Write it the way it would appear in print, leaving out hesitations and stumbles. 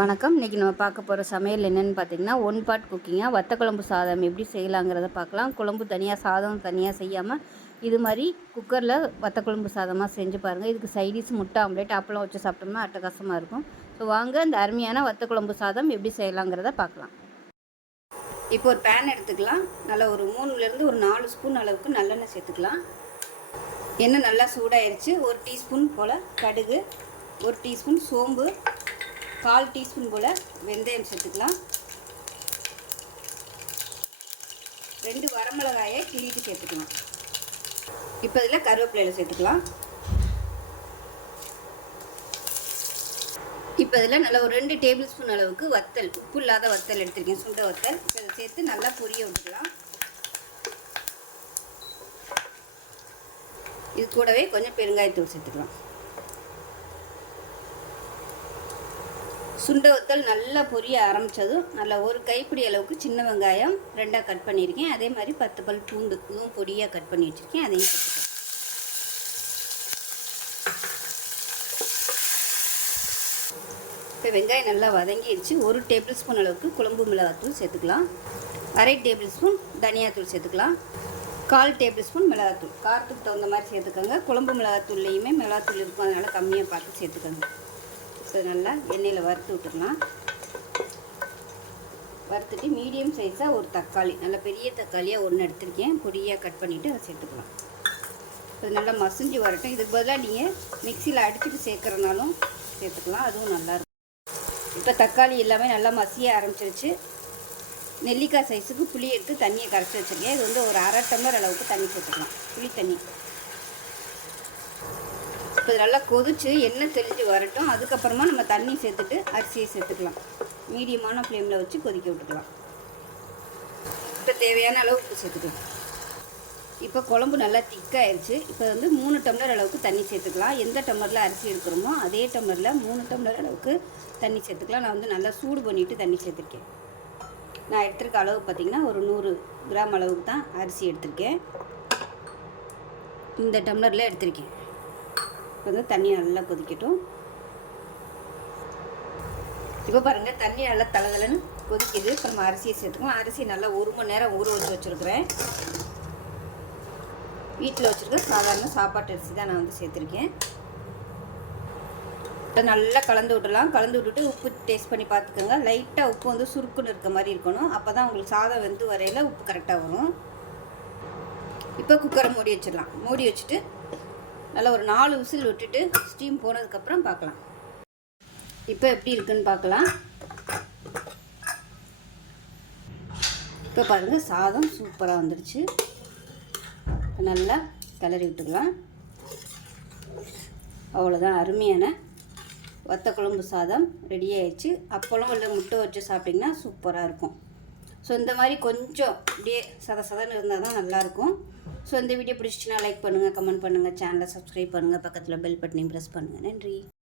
வணக்கம். இன்றைக்கி நம்ம பார்க்க போகிற சமையல் என்னென்னு பார்த்தீங்கன்னா, ஒன் பாட் குக்கிங்காக வத்த குழம்பு சாதம் எப்படி செய்யலாங்கிறத பார்க்கலாம். குழம்பு தனியாக, சாதம் தனியாக செய்யாமல் இது மாதிரி குக்கரில் வத்த குழம்பு சாதமாக செஞ்சு பாருங்கள். இதுக்கு சைடிஷ் முட்டை ஆம்லேட், அப்பளம் வச்சு சாப்பிட்டோம்னா அட்டகாசமாக இருக்கும். ஸோ வாங்க இந்த அருமையான வத்த குழம்பு சாதம் எப்படி செய்யலாங்கிறத பார்க்கலாம். இப்போ ஒரு பேன் எடுத்துக்கலாம். நல்லா ஒரு 3லேருந்து ஒரு 4 ஸ்பூன் அளவுக்கு நல்லெண்ணெய் சேர்த்துக்கலாம். எண்ணெய் நல்லா சூடாயிருச்சு. 1 டீஸ்பூன் போல் கடுகு, 1 டீஸ்பூன் சோம்பு, 1/4 டீஸ்பூன் போல் வெந்தயம் சேர்த்துக்கலாம். 2 வரமிளகாயை கிள்ளிட்டு சேர்த்துக்கலாம். இப்போ இதில் கருவேப்பிலையில் சேர்த்துக்கலாம். இப்போ இதில் நல்லா ஒரு 2 டேபிள் ஸ்பூன் அளவுக்கு வத்தல், உப்பு இல்லாத வத்தல் எடுத்துருக்கேன், சுண்ட வத்தல். இதை சேர்த்து நல்லா பொரிய விட்டுக்கலாம். இது கூடவே கொஞ்சம் பெருங்காயத்தூள் சேர்த்துக்கலாம். சுண்ட வத்தல் நல்லா பொரிய ஆரம்பித்ததும் நல்லா ஒரு கைப்பிடி அளவுக்கு சின்ன வெங்காயம் 2ஆக கட் பண்ணியிருக்கேன். அதே மாதிரி 10 பல் பூண்டு இதுவும் பொடியாக கட் பண்ணி வச்சுருக்கேன், அதையும் சேர்த்துக்கலாம். இப்போ வெங்காயம் நல்லா வதங்கிடுச்சு. 1 டேபிள் ஸ்பூன் அளவுக்கு குழம்பு மிளகாத்தூள் சேர்த்துக்கலாம். 1/2 டேபிள் ஸ்பூன் தனியாத்தூள் சேர்த்துக்கலாம். 1/4 டேபிள் ஸ்பூன் மிளகாத்தூள், காரத்துக்கு தகுந்த மாதிரி சேர்த்துக்கோங்க. குழம்பு மிளகாத்தூள்லேயுமே மிளகாத்தூள் இருக்கும், அதனால் கம்மியாக பார்த்து சேர்த்துக்கோங்க. இப்போ நல்லா எண்ணெயில் வறுத்து விட்டுக்கலாம். வறுத்துட்டு மீடியம் சைஸாக ஒரு தக்காளி, நல்ல பெரிய தக்காளியாக 1 எடுத்திருக்கேன், பொடியாக கட் பண்ணிவிட்டு அதை சேர்த்துக்கலாம். இது நல்லா மசிஞ்சு வரட்டும். இதுக்கு பதிலாக நீங்கள் மிக்சியில் அடிச்சுட்டு சேர்க்குறனாலும் சேர்த்துக்கலாம், அதுவும் நல்லாயிருக்கும். இப்போ தக்காளி எல்லாமே நல்லா மசிய ஆரம்பிச்சிருச்சு. நெல்லிக்காய் சைஸுக்கு புளி எடுத்து தண்ணியை கரைச்சி வச்சுருக்கேன். இது வந்து ஒரு 1/2 டம்ளர் அளவுக்கு தண்ணி சேர்த்துக்கலாம், புளி தண்ணி. இப்போ நல்லா கொதித்து எண்ணெய் தெளிஞ்சு வரட்டும். அதுக்கப்புறமா நம்ம தண்ணி சேர்த்துட்டு அரிசியை சேர்த்துக்கலாம். மீடியமான ஃப்ளேமில் வச்சு கொதிக்க விட்டுக்கலாம். இப்போ தேவையான அளவு உப்பு சேர்த்துக்கலாம். இப்போ குழம்பு நல்லா திக்காயிருச்சு. இப்போ வந்து 3 டம்ளர் அளவுக்கு தண்ணி சேர்த்துக்கலாம். எந்த டம்ளரில் அரிசி எடுக்கிறோமோ அதே டம்ளரில் 3 டம்ளர் அளவுக்கு தண்ணி சேர்த்துக்கலாம். நான் வந்து நல்லா சூடு பண்ணிவிட்டு தண்ணி சேர்த்துருக்கேன். நான் எடுத்துருக்க அளவு பார்த்திங்கன்னா ஒரு 100 கிராம் அளவுக்கு தான் அரிசி எடுத்திருக்கேன். இந்த டம்ளரில் எடுத்திருக்கேன். இப்போ வந்து தண்ணி நல்லா கொதிக்கட்டும். இப்போ பாருங்கள், தண்ணி நல்லா தளதளன்னு கொதிக்குது. இப்போ நம்ம அரிசியை சேர்த்துக்கலாம். அரிசி நல்லா 1 மணி நேரம் ஊற வச்சு வச்சுருக்கிறேன். வீட்டில் வச்சுருக்க சாதாரண சாப்பாட்டு அரிசி தான் நான் வந்து சேர்த்துருக்கேன். இப்போ நல்லா கலந்து விட்டுலாம். கலந்து விட்டுட்டு உப்பு டேஸ்ட் பண்ணி பார்த்துக்கோங்க. லைட்டாக உப்பு வந்து சுருக்குன்னு இருக்க மாதிரி இருக்கணும். அப்போ தான் உங்களுக்கு சாதம் வெந்து வரையில் உப்பு கரெக்டாக வரும். இப்போ குக்கரை மூடி வச்சிடலாம். மூடி வச்சுட்டு நல்லா ஒரு 4 விசில் விட்டுட்டு ஸ்டீம் போனதுக்கப்புறம் பார்க்கலாம். இப்போ எப்படி இருக்குன்னு பார்க்கலாம். இப்போ பாருங்கள், சாதம் சூப்பராக வந்துடுச்சு. நல்லா கிளறி விட்டுக்கலாம். அவ்வளோதான், அருமையான வத்த குழம்பு சாதம் ரெடி ஆயிடுச்சு. அப்பளம் இல்லை முட்டை வச்சு சாப்பிட்டிங்கன்னா சூப்பராக இருக்கும். ஸோ இந்த மாதிரி கொஞ்சம் அப்படியே சதன்னு இருந்தால் தான் நல்லாயிருக்கும். ஸோ இந்த வீடியோ பிடிச்சிச்சின்னா லைக் பண்ணுங்கள், கமெண்ட் பண்ணுங்கள், சேனலை சப்ஸ்கிரைப் பண்ணுங்கள், பக்கத்தில் பெல் பட்டனையும் ப்ரெஸ் பண்ணுங்கள். நன்றி.